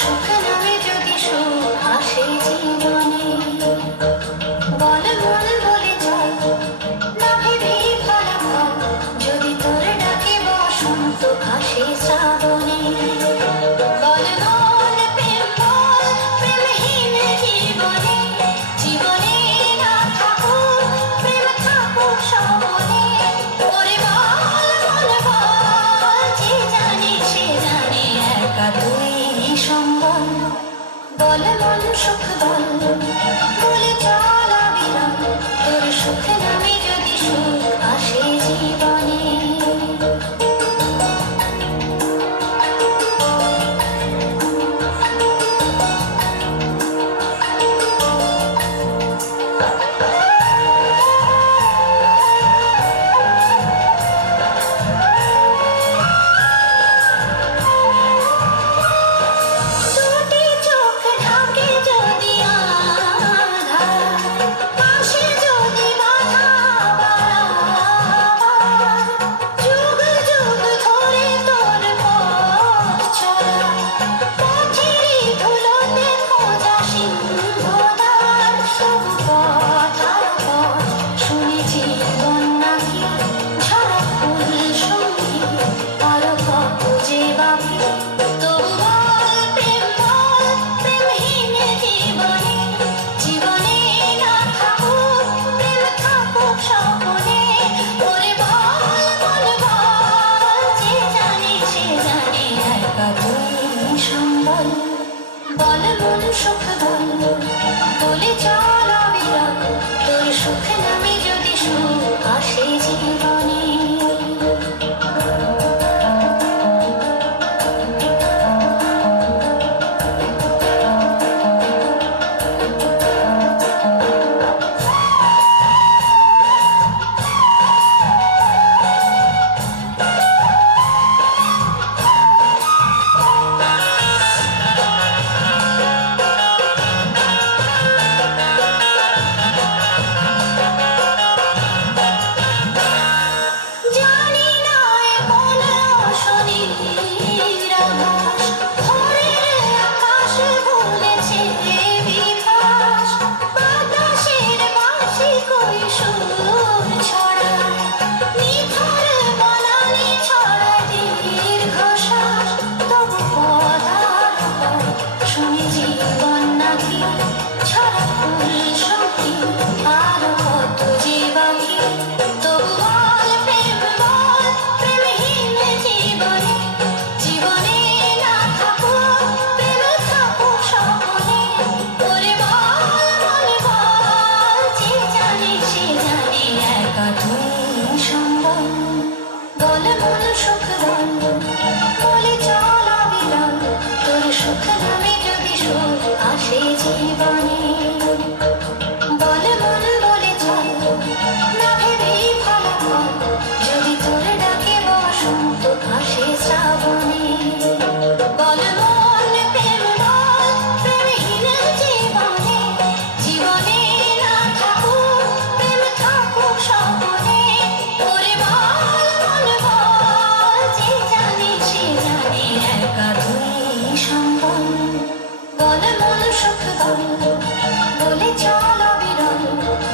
সুখ নামে যদি সুখ আসে জীবনে, বল মন বলে চল, না ভেবে ফলাফল, যদি তোর ডাকে বসন্ত আসে শ্রাবণে। বল মন প্রেম বল, প্রেমহীন জীবনে, জীবনে না থাকুক প্রেম থাকুক স্বপনে। ওরে বল মন বল, যে জানে সে জানে একা তুই সম্বল। বল মন সুখ বল, বলে চল অবিরাম, তোর সুখ নামে যদি সুখ আসে জীবনে। দুটি চোখ ঢাকে যদি আঁধার, পাশে যদি বাধা বাড়াবার, যুগ যুগ ধরে তোর পথ চলা, পথেরই ধুলোতে খোঁজা সিংহদ্বার। তবু পথ আর পথ শুনেছি বন্যাকে, ঝরা ফুল সঙ্গী আরো কত যে বাকি। তবু বল প্রেম বল, প্রেমহীন জীবনে, জীবনে না থাকুক প্রেম থাকুক স্বপনে। ওরে বল মন বল, যে জানে সে জানে একা তুই সম্বল। বল মন সুখ বল, বলে চল অবিরাম, তোর সুখ নামে যদি সুখ আসে জীবনে। জানি না এ কোন শনির আভাস, ভোরের আকাশ ভুলেছে বিকাশ। বাতাসের বাঁশি কই সুর ছড়ায়, নিথর বনানী ছড়ায় দীর্ঘশ্বাস। তবু পথ আর পথ শুনি জীবন নাকি, ছড়া ফুল সঙ্গী আরো কত যে বাকি। তবু বল প্রেম বল, প্রেমহীন জীবনে, জীবনে না থাকুক প্রেম থাকুক স্বপনে। ওরে বল মন বল, যে জানে সে জানে একা তুই সম্বল। বল মন সুখ বল, বলে চল অবিরাম, তোর সুখ নামে যদি সুখ আসে জীবনে। বল মন বলে চল, না ভেবে ফলাফল, যদি তোর ডাকে বসন্ত আসে শ্রাবণে। বল মন প্রেম বল, প্রেমহীন জীবনে, জীবনে না থাকুক প্রেম থাকুক স্বপনে। ওরে বল মন বল, যে জানে সে জানে একা তুই সম্বল। বল মন সুখ বল, বলে চল অবিরাম,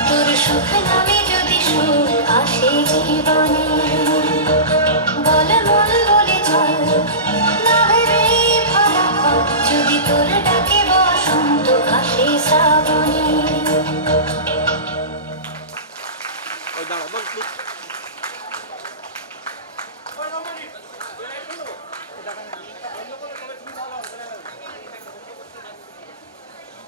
তোর সুখ নামে যদি সুখ আসে জীবনে। বল মন বলে চল, না ভেবে ফলাফল, যদি তোর